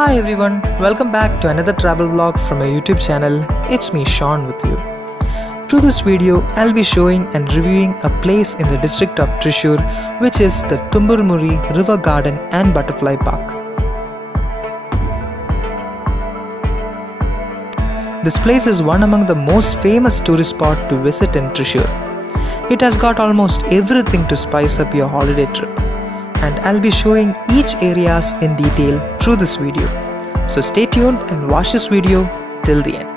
Hi everyone, welcome back to another travel vlog from my YouTube channel. It's me Shawn with you. Through this video, I'll be showing and reviewing a place in the district of Thrissur, which is the Thumboormuzhi River Garden and Butterfly Park. This place is one among the most famous tourist spots to visit in Thrissur. It has got almost everything to spice up your holiday trip. And I'll be showing each areas in detail through this video. So stay tuned and watch this video till the end.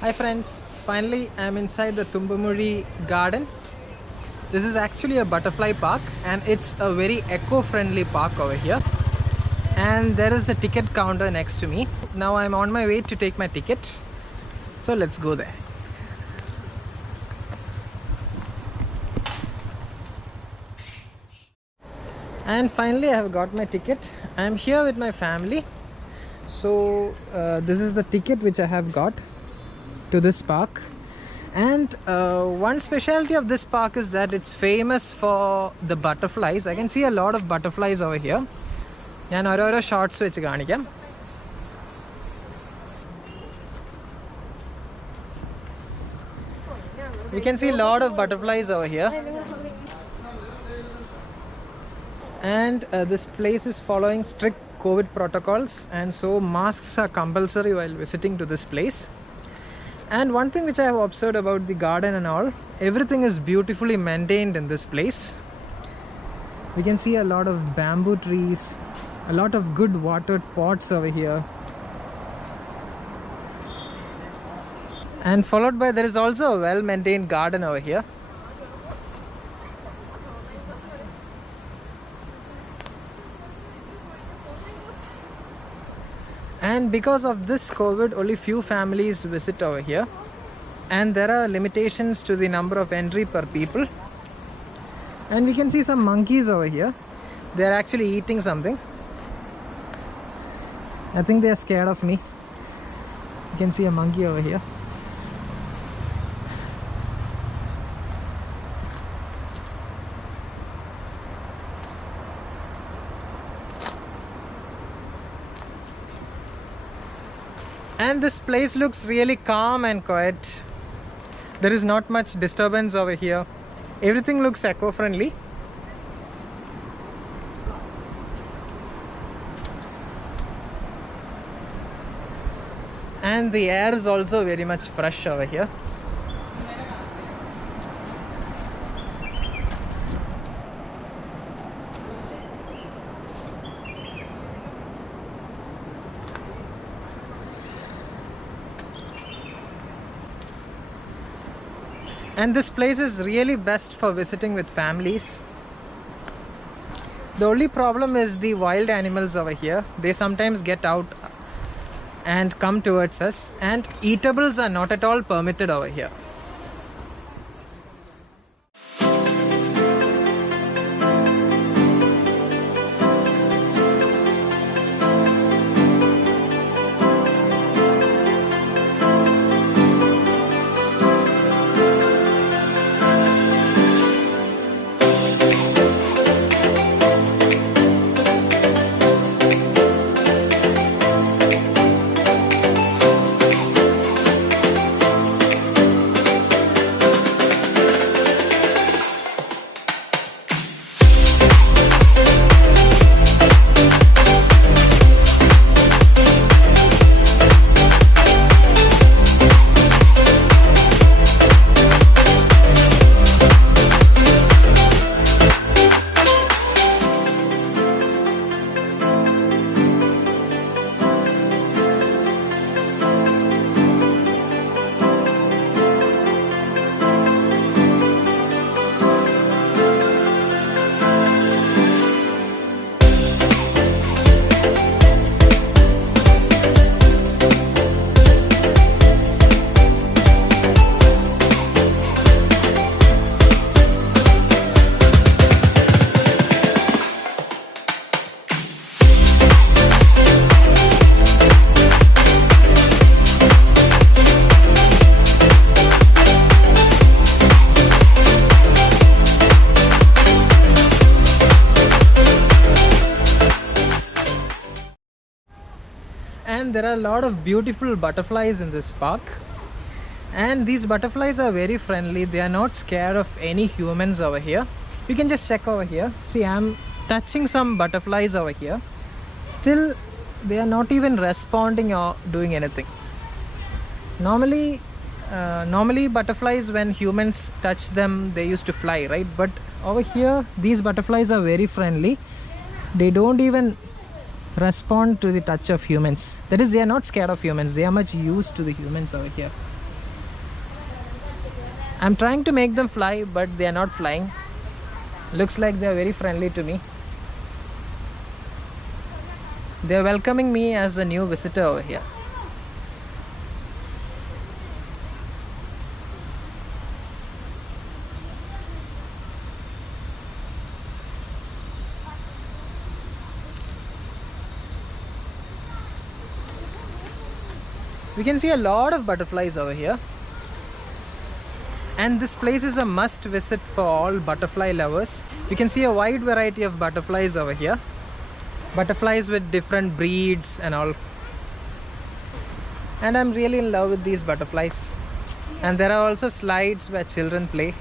Hi friends, finally I am inside the Thumboormuzhi garden. This is actually a butterfly park and it's a very eco-friendly park over here. And there is a ticket counter next to me. Now I am on my way to take my ticket. So let's go there. And finally I have got my ticket. I am here with my family. So this is the ticket which I have got to this park. And one specialty of this park is that it's famous for the butterflies. I can see a lot of butterflies over here. ഞാൻ ഓരോരോ shorts വെച്ച് കാണിക്കാം. You can see a lot of butterflies over here. And this place is following strict COVID protocols, and so masks are compulsory while visiting to this place. And one thing which I have observed about the garden and all, everything is beautifully maintained in this place. We can see a lot of bamboo trees, a lot of good watered pots over here. And followed by, there is also a well maintained garden over here. And because of this COVID, only few families visit over here, and there are limitations to the number of entry per people. And we can see some monkeys over here. They are actually eating something. I think they are scared of me. You can see a monkey over here. And this place looks really calm and quiet. There is not much disturbance over here. Everything looks eco-friendly. And the air is also very much fresh over here. And this place is really best for visiting with families. The only problem is the wild animals over here. They sometimes get out and come towards us, and eatables are not at all permitted over here. and there are a lot of beautiful butterflies in this park. And these butterflies are very friendly. They are not scared of any humans over here. You can just check over here. See, I'm touching some butterflies over here. Still, they are not even responding or doing anything. Normally butterflies, when humans touch them, they used to fly, right? But over here, these butterflies are very friendly. They don't even respond to the touch of humans. That is, they are not scared of humans. They are much used to the humans over here. I'm trying to make them fly, but they are not flying. Looks like they are very friendly to me. They are welcoming me as a new visitor over here. We can see a lot of butterflies over here. And this place is a must visit for all butterfly lovers. You can see a wide variety of butterflies over here. Butterflies with different breeds and all. And I'm really in love with these butterflies. And there are also slides where children play.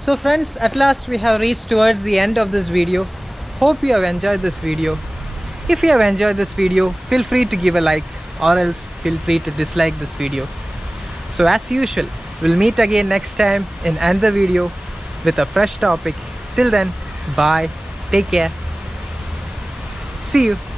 So friends, at last we have reached towards the end of this video. Hope you have enjoyed this video. If you have enjoyed this video, feel free to give a like, or else feel free to dislike this video. So as usual, We'll meet again next time in another video with a fresh topic. Till then, bye, take care, see you.